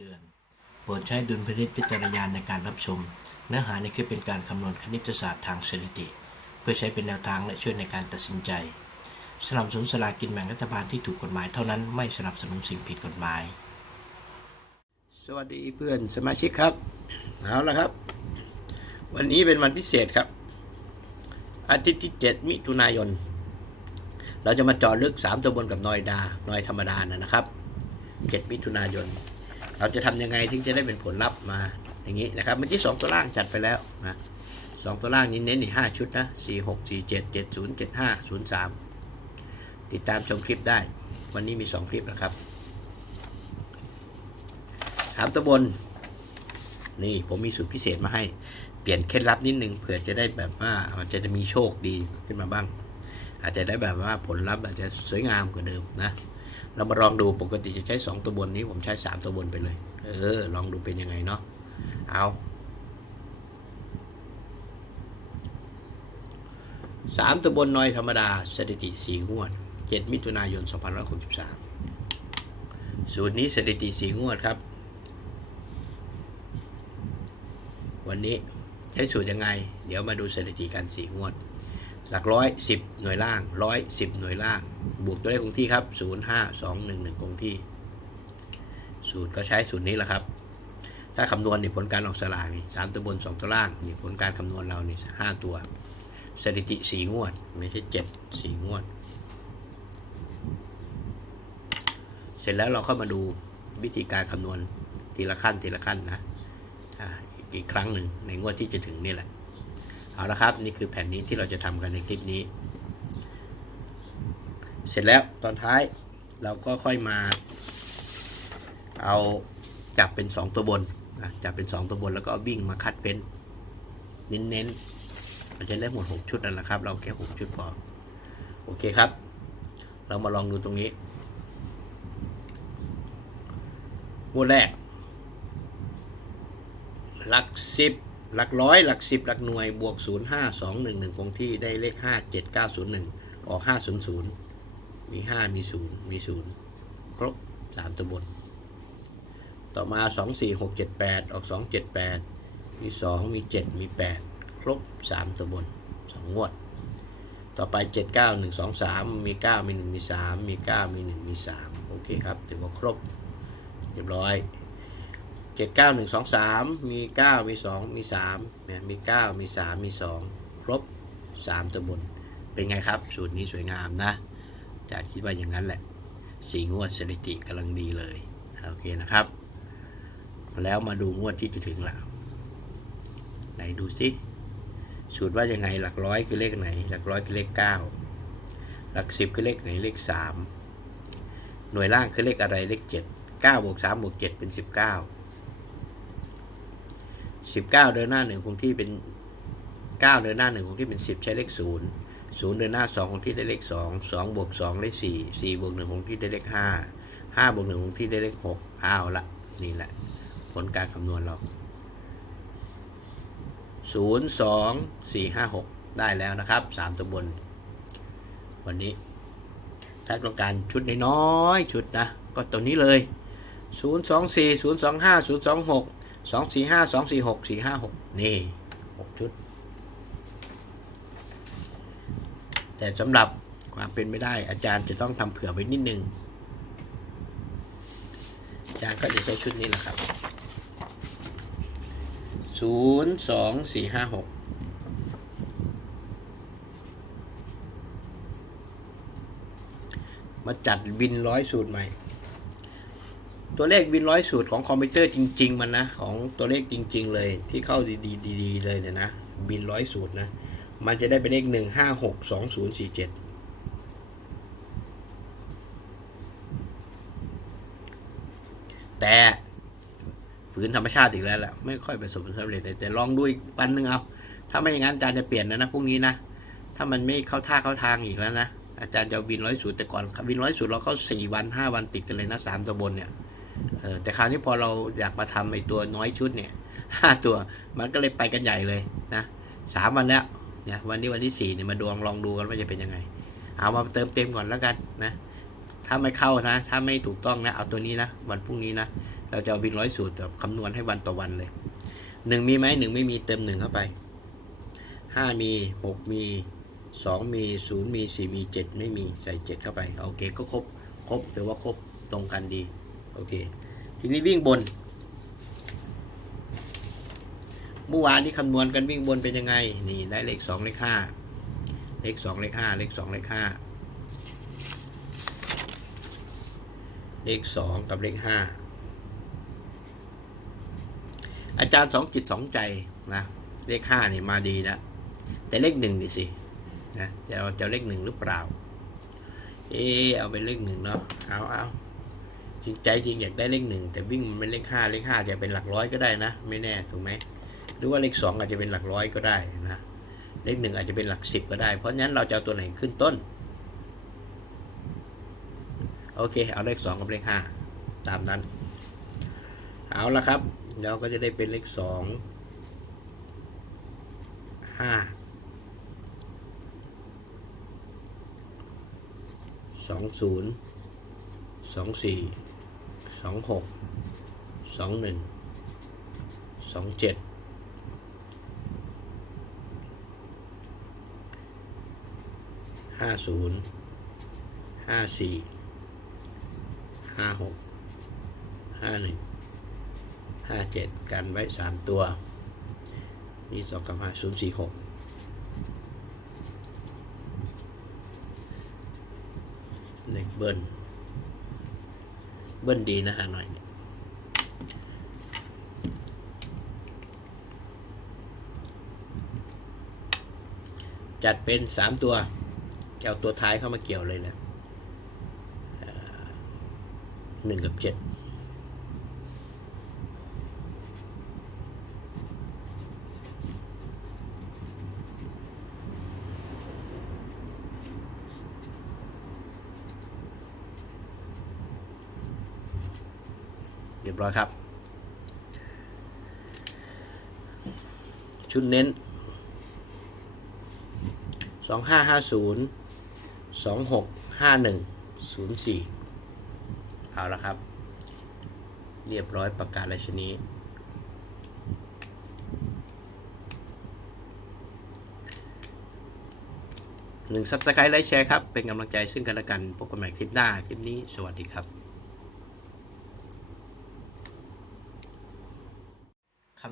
ตือน โปรดใช้ดุลพินิจพิจารณาในการรับชม เนื้อหาในคลิปเป็นการคำนวณคณิตศาสตร์ทางสถิติ เพื่อใช้เป็นแนวทางและช่วยในการตัดสินใจสนับสนุนสลากินแบ่งรัฐบาลที่ถูกกฎหมายเท่านั้นไม่สนับสนุนสิ่งผิดกฎหมาย สวัสดีเพื่อนสมาชิกครับเอาละครับ วันนี้เป็นวันพิเศษครับ อาทิตย์ที่ 7 มิถุนายน เราจะมาจาะลึก 3 ตัวบนกับนอยดานอยธรรมดานะนะครับ 7 มิถุนายน เราจะทำยังไงถึงจะได้เป็นผลลัพธ์มาอย่างนี้นะครับเมื่อกี้2ตัวล่างจัดไปแล้วนะสองตัวล่างนี้เน้นอีก5ชุดนะ4 6 4 7 7 0 7 5 0 3ติดตามชมคลิปได้ วันนี้มี2คลิปนะครับถามตะบน นี่ผมมีสูตรพิเศษมาให้ เปลี่ยนเคล็ดลับนิดนึงเผื่อจะได้แบบว่ามันจะมีโชคดีขึ้นมาบ้าง อาจจะได้แบบว่าผลลัพธ์อาจจะสวยงามกว่าเดิมนะ เรามาลองดูปกติจะใช้ 2 ตัวบนนี้ผมใช้ 3 ตัวบนไปเลย เออ ลองดูเป็นยังไงเนาะเอาสามตัวบนน้อยธรรมดาสถิติสี่งวด7มิถุนายน2563สูตรนี้สถิติสี่งวดครับ วันนี้ใช้สูตรยังไง เดี๋ยวมาดูสถิติการสี่งวด หลักร้อยสิบหน่วยล่างร้อยสิบหน่วยล่าง บวกตัวเลขคงที่ครับศูนย์ห้าสองหนึ่งหนึ่งคงที่ สูตรก็ใช้สูตรนี้แหละครับ ถ้าคำนวณนี่ผลการออกสลากนี่สามตัวบนสองตัวล่างนี่ผลการคำนวณเรานี่ห้าตัว สถิติสี่งวด ไม่ใช่เจ็ดสี่งวด เสร็จแล้วเราเข้ามาดูวิธีการคำนวณทีละขั้นทีละขั้นนะอ่าอีกครั้งหนึ่งในงวดที่จะถึงนี่แหละ เอาละครับ นี่คือแผ่นนี้ที่เราจะทำกันในคลิปนี้ เสร็จแล้วตอนท้ายเราก็ค่อยมา เอาจับเป็น 2 ตัวบนนะจับเป็น 2 ตัวบนแล้วก็วิ่งมาคัดเป็นเน้นๆมันจะได้หมด 6 ชุดนั่นแหละครับ เราแค่ 6 ชุดพอ โอเคครับ เรามาลองดูตรงนี้งวดแรกลักสิบ หลักร้อยหลักสิบหลักหน่วยบวกศูนย์ห้าสองหนึ่งหนึ่งคงที่ได้เลขห้าเจ็ดเก้าศูนย์หนึ่งออกห้าศูนย์ศูนย์มีห้ามีศูนย์มีศูนย์ครบสามตัวบน ต่อมาสองสี่หกเจ็ดแปดออกสองเจ็ดแปดมีสองมีเจ็ดมีแปดครบสามตัวบนสองงวด ต่อไปเจ็ดเก้าหนึ่งสองสามมีเก้ามีหนึ่งมีสามมีเก้ามีหนึ่งมีสามโอเคครับถือว่าครบ เรียบร้อย จ็ดเก้าหนึ่งสองสามมีเก้ามีสองมีสามเนี่ยมีเก้ามีสามมีสองครบสามตัวบน เป็นไงครับ สูตรนี้สวยงามนะจารย์คิดว่าอย่างนั้นแหละสี่งวดสถิติกำลังดีเลยโอเคนะครับ แล้วมาดูงวดที่จะถึงและไหนดูสิสูตรว่ายังไงหลักร้อยคือเลขไหน หลักร้อยคือเลขเก้าหลักสิบคือเลขไหนเลขสามหน่วยล่างคือเลขอะไรเลขเจ็ดเก้าบวกสามบวกเจ็ดเป็นสิบเก้า สิบเก้าเดินหน้าหนึ่งคงที่เป็นเก้าเดินหน้าหนึ่งคงที่เป็นสิบใช้เลขศูนย์ศูนย์เดินหน้าสองคงที่ได้เลขสองสองบวกสองได้สี่สี่บวกหนึ่งคงที่ได้เลขห้าห้าบวกหนึ่งคงที่ได้เลขหกอ้าวละนี่แหละ ผลการคำนวณเราศูนย์สองสี่ห้าหกได้แล้วนะครับสามตัวบน วันนี้ ถ้าต้องการชุดน้อยๆชุดนะ ก็ตัวนี้เลยศูนย์สองสี่ศูนย์ สองสี่ห้าสองสี่หกสี่ห้าหกนี่หกชุด แต่สำหรับความเป็นไม่ได้ อาจารย์จะต้องทำเผื่อไว้นิดนึง อาจารย์ก็จะใช้ชุดนี้แหละครับศูนย์สองสี่ห้าหกมาจัดบินร้อยสูตรใหม่ ตัวเลขวินร้อยสูตรของคอมพิวเตอร์จริง ๆ มันนะ ของตัวเลขจริง ๆ เลยที่เข้าดีๆเลยเนี่ยนะบินร้อยสูตรนะ มันจะได้เป็นเลขหนึ่งห้าหกสองศูนย์สี่เจ็ดแต่ฝืนธรรมชาติอีกแล้วแหละไม่ค่อยประสบผลสำเร็จเลยแต่ลองดูอีกวันหนึ่งเอา ถ้าไม่อย่างนั้นอาจารย์จะเปลี่ยนนะนะพรุ่งนี้นะ ถ้ามันไม่เข้าท่าเข้าทางอีกแล้วนะ อาจารย์จะบินร้อยสูตรแต่ก่อนบินร้อยสูตรเราเข้าสี่วันห้าวันติดกันเลยนะสามตัวบนเนี่ย เออแต่คราวนี้พอเราอยากมาทำไอ้ตัวน้อยชุดเนี่ยห้าตัวมันก็เลยไปกันใหญ่เลยนะสามวันแล้วเนี่ยวันนี้วันที่สี่เนี่ยมาดวงลองดูกันว่าจะเป็นยังไง เอามาเติมเต็มก่อนแล้วกันนะถ้าถ้าไม่เข้านะ ถ้าไม่ถูกต้องนะ เอาตัวนี้นะ วันพรุ่งนี้นะ เราจะเอาบินร้อยสูตรแบบคำนวณให้วันต่อวันเลยหนึ่งมีไหมหนึ่งไม่มีเติมหนึ่งเข้าไปห้ามีหกมีสองมีศูนย์มีสี่มีเจ็ดไม่มีใส่เจ็ดเข้าไป โอเคก็ครบ ครบถือว่าครบตรงกันดี โอเค ทีนี้วิ่งบน เมื่อวานที่คำนวณกันวิ่งบนเป็นยังไง นี่ได้เลขสองเลขห้าเลขสองเลขห้าเลขสองเลขห้าเลขสองกับเลขห้าอาจารย์สองจิตสองใจนะเลขห้านี่มาดีนะแต่เลขหนึ่งนี่สินะจะเอาจะเอาเลขหนึ่งหรือเปล่า เออเอาเป็นเลขหนึ่งเนาะเอาเอา จริงใจจริงอยากได้เลขหนึ่งแต่วิ่งมันเป็นเลขห้าเลขห้าจะเป็นหลักร้อยก็ได้นะ ไม่แน่ถูกไหมหรือว่าเลขสองอาจจะเป็นหลักร้อยก็ได้นะเลขหนึ่งอาจจะเป็นหลักสิบก็ได้ เพราะฉะนั้นเราจะเอาตัวไหนขึ้นต้น โอเค เอาเลขสองกับเลขห้าตามนั้น เอาละครับ เราก็จะได้เป็นเลขสองห้าสองศูนย์สองสี่ สองหกสองหนึ่งสองเจ็ดห้าศูนย์ห้าสี่ห้าหกห้าหนึ่งห้าเจ็ดกันไว้สามตัว นี่สองกับห้าศูนย์สี่หกเลขเบิ้ล เบิ้ลดีนะฮะหน่อยเนี่ยจัดเป็นสามตัวแกวตัวท้ายเข้ามาเกี่ยวเลยนะหนึ่งกับเจ็ด รียบร้อยครับ ชุดเน้นสองห้าห้าศูนย์สองหกห้าหนึ่งศูนย์สี่เอาละครับ เรียบร้อยประกาศราชนีหนึ่งซับสไครต์ไลค์แชร์ครับ เป็นกำลังใจซึ่งกันและกันพบกันใหม่คลิปหน้า คลิปนี้ สวัสดีครับ